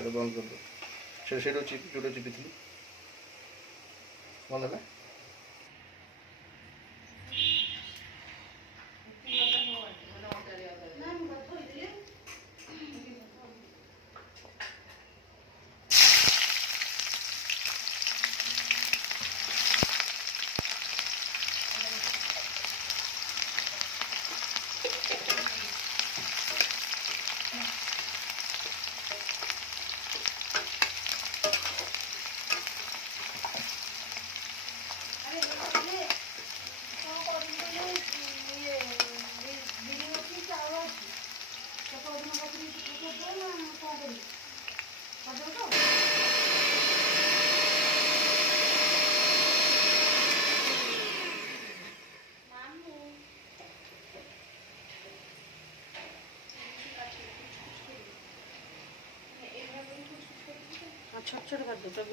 ସେଟା ବନ୍ଦ କରିଦେବୁ। ସେଇଟା ଯେଉଁଟା ଚିପିଥିଲି ବନ୍ଦ ହେଲା। छोट छोट कर दो तब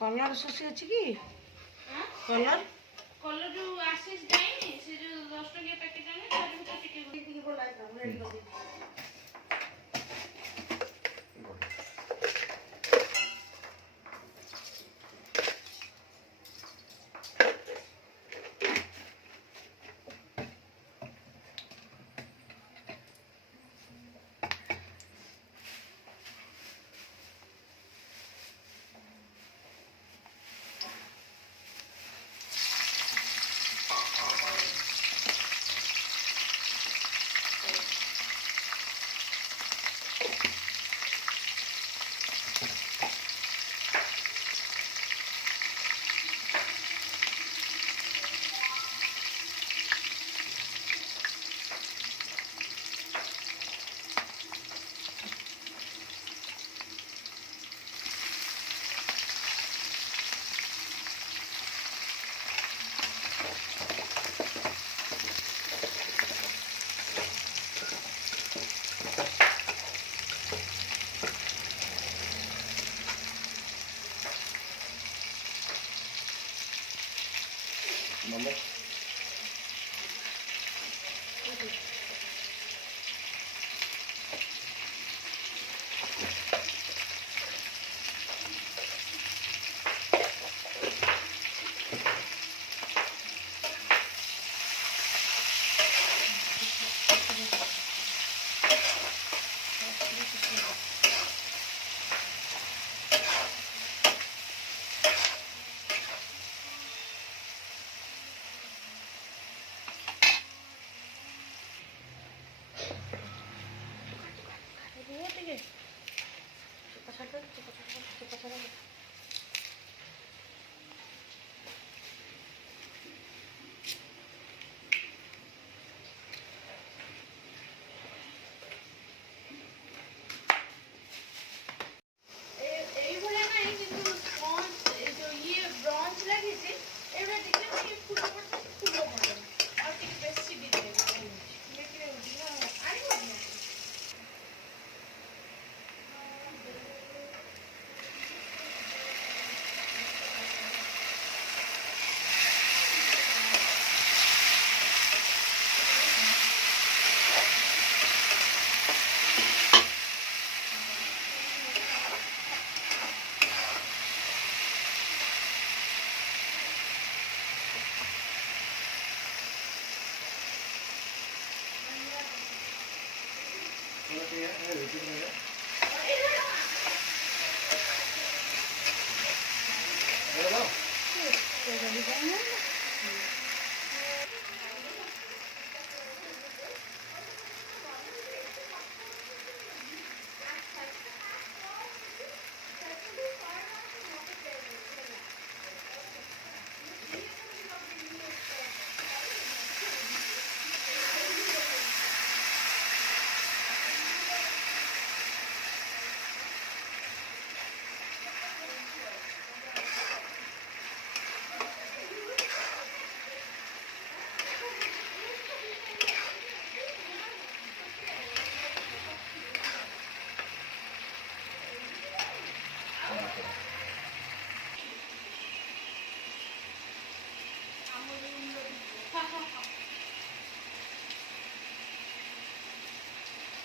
कलर शशि अच्छी कि कलर कलर जो आशीष जाइए से जो 10 टकिया पैकेट आने तार भीतर टिके बोला रेडी कर दे। Mama.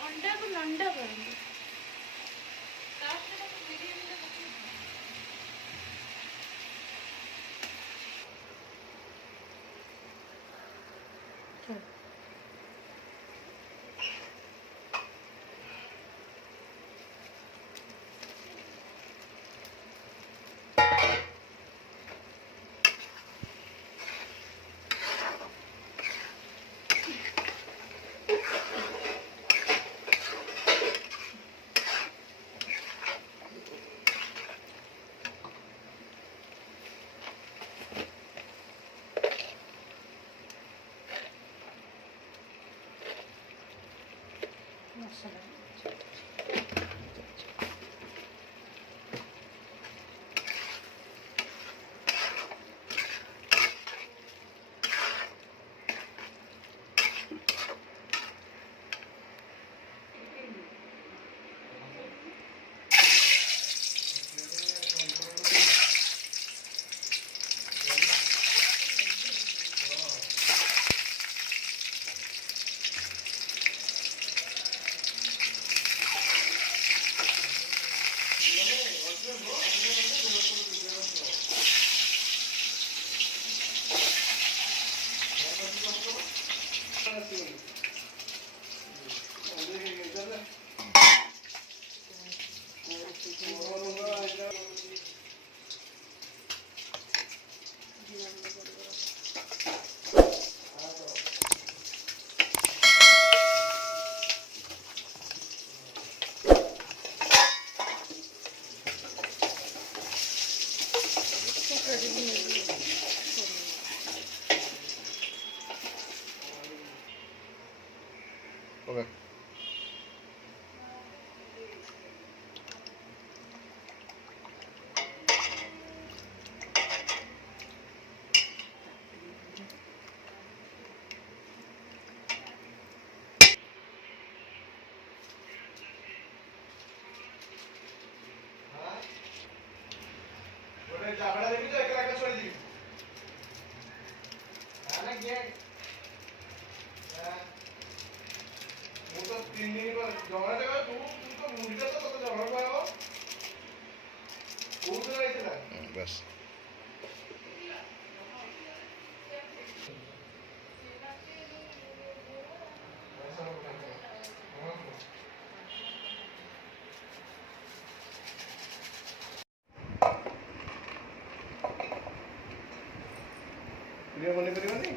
अंडा को लंडा करेंगे लास्ट में बिरयानी का Okay. बस प्रिय बनी पारिबनी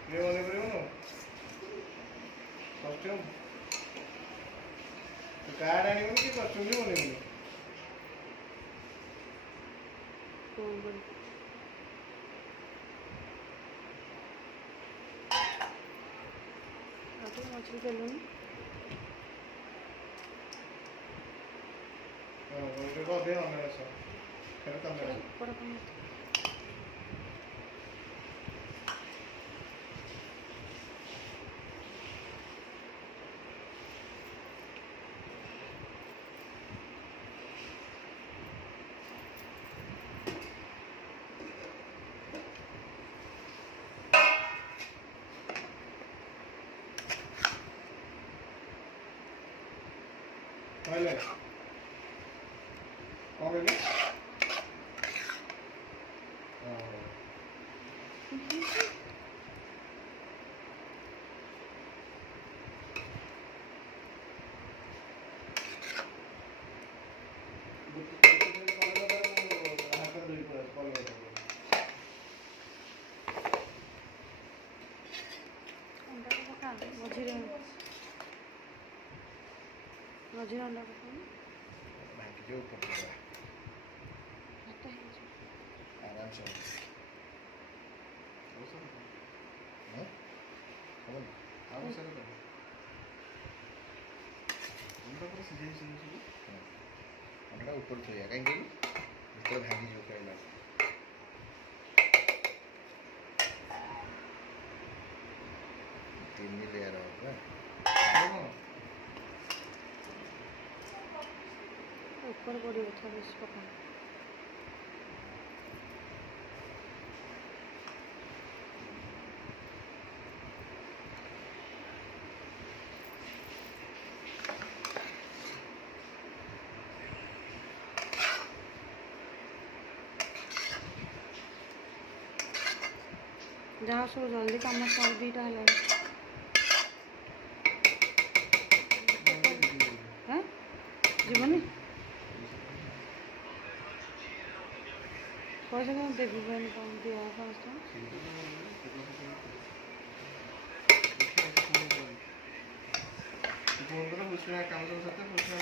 प्रिय बनी पारिबनो कॉस्ट्यूम कार्ड आनिबनी कि कॉस्ट्यूम भी बनेबनी मछली चलूँ वो दे ना मेरे साथ फिर कम मेरा पहले कौन है मझे अंडा पकाऊँ बैंक के ऊपर आराम से हैं कौन आराम से कर उनका पूरा सीधे सीधे अंडा ऊपर थोड़ा कहीं गई इतना भागी जो करना तीन ही लेयर होगा ऊपर बड़ी उठा बेस पका ଯାହା ସବୁ ଜଲ୍ଦି କାମ ସାର 2ଟା ହେଲାଣି। ହାଁ ଯିବନି ପଇସା କ'ଣ ଦେବି ପାଇନି କ'ଣ ଦିଆ 500 ଟଙ୍କା। କାମ ସବୁ ସତ ପଇସା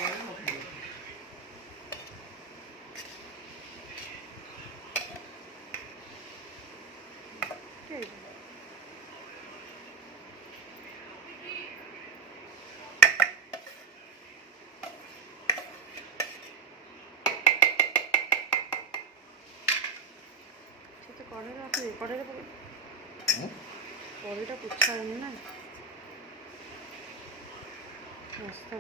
ଠିକ୍ ସେ ତ କଢ଼େଇରେ ରଖିଦେବି କଢ଼େଇରେ ପକେଇ କଢ଼େଇଟା ପୋଛା ହେଇନି ନା ରାସ୍ତା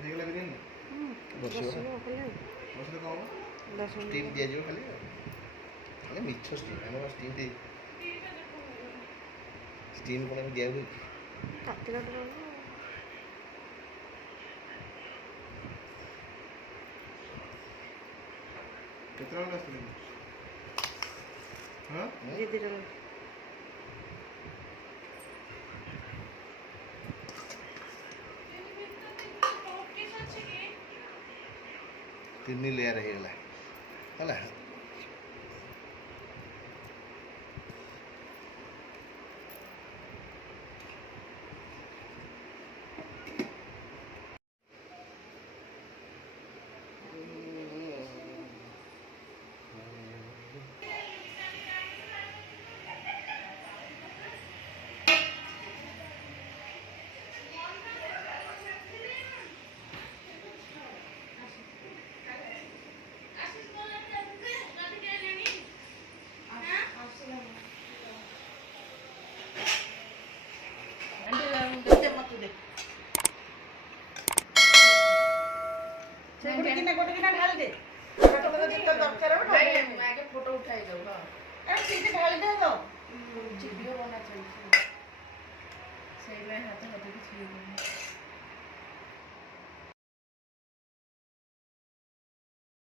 ହେଇଗଲା ବିରିୟାନୀ ବସିବ ଖାଲି ବସିଲେ କ'ଣ ହବ? 10 ଷ୍ଟିମ୍ ମିନିଟ୍ ଦିଆଯିବ ଖାଲି ମାନେ ମିଛ ଷ୍ଟିମ୍ ଆମର ଷ୍ଟିମ୍ ଦେଇ ଷ୍ଟିମ୍ କ'ଣ ଦିଆ ହୁଏ କି? ତାତିଲା ତ ରହିବ। କେତେ ଟଙ୍କା ଆସିଥିଲେ? ହଁ ଦିଦିର 3 ଲେୟାର ହେଇଗଲା ହେଲା। फोटो उठाई दो वीडियो बना चाहिए सही में हाथ हाथ